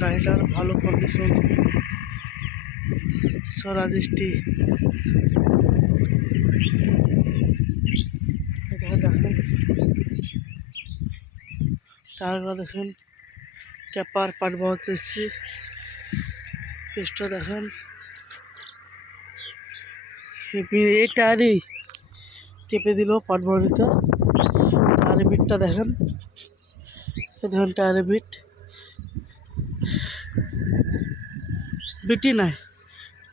গাড়িটার ভালো কন্ডিশন, স্বরাজষ্টি দেখেন, টায়ারগুলো দেখেন, টেপার পাট বানাতে এসেছি, পেস্টটা দেখেন, এই টায়ারই টেপে দিল পাট বানাতে। টায়ারের বিটটা দেখেন, দেখেন টায়ারের বিটই নাই,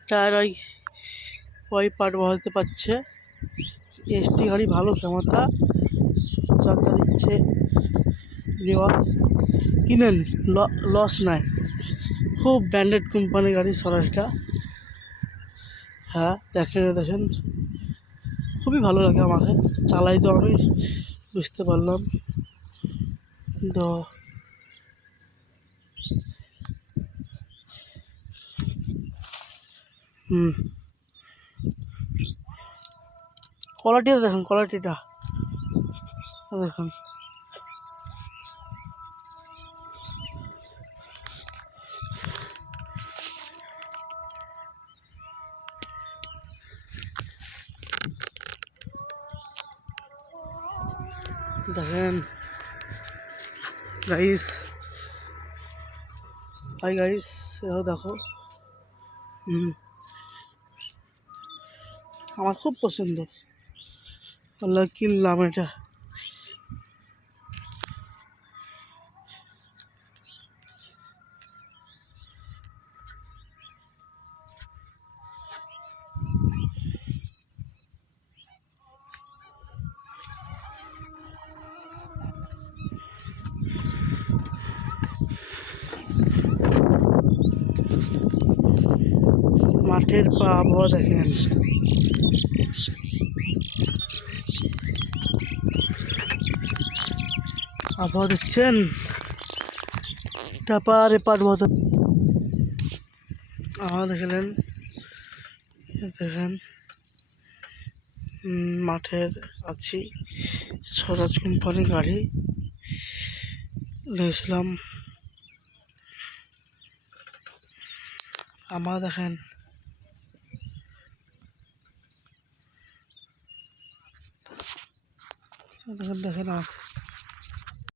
টায়ার ওই পাট বানাতে পারছে। এসটি গাড়ি ভালো ক্ষমতা, যার ইচ্ছে নেওয়া কিনেন, লস নাই, খুব ব্র্যান্ডেড কোম্পানির গাড়ি স্বরাজটা। হ্যাঁ দেখেন খুবই ভালো লাগে আমাকে, চালাই তো আমি বুঝতে পারলাম। তো কোয়ালিটিটা দেখেন, কোয়ালিটিটা দেখুন, দেখেন গাইস, হাই গাইস, দেখো আমার খুব পছন্দ, আল্লাহ কিনলাম এটা। মাঠের আবহাওয়া দেখেন, আবহাওয়া দেখছেন, টাপার এপার মতো আবহাওয়া দেখলেন। দেখেন মাঠের আছি, স্বরাজ কোম্পানি গাড়ি নিয়েছিলাম। আমার দেখেন দেখেন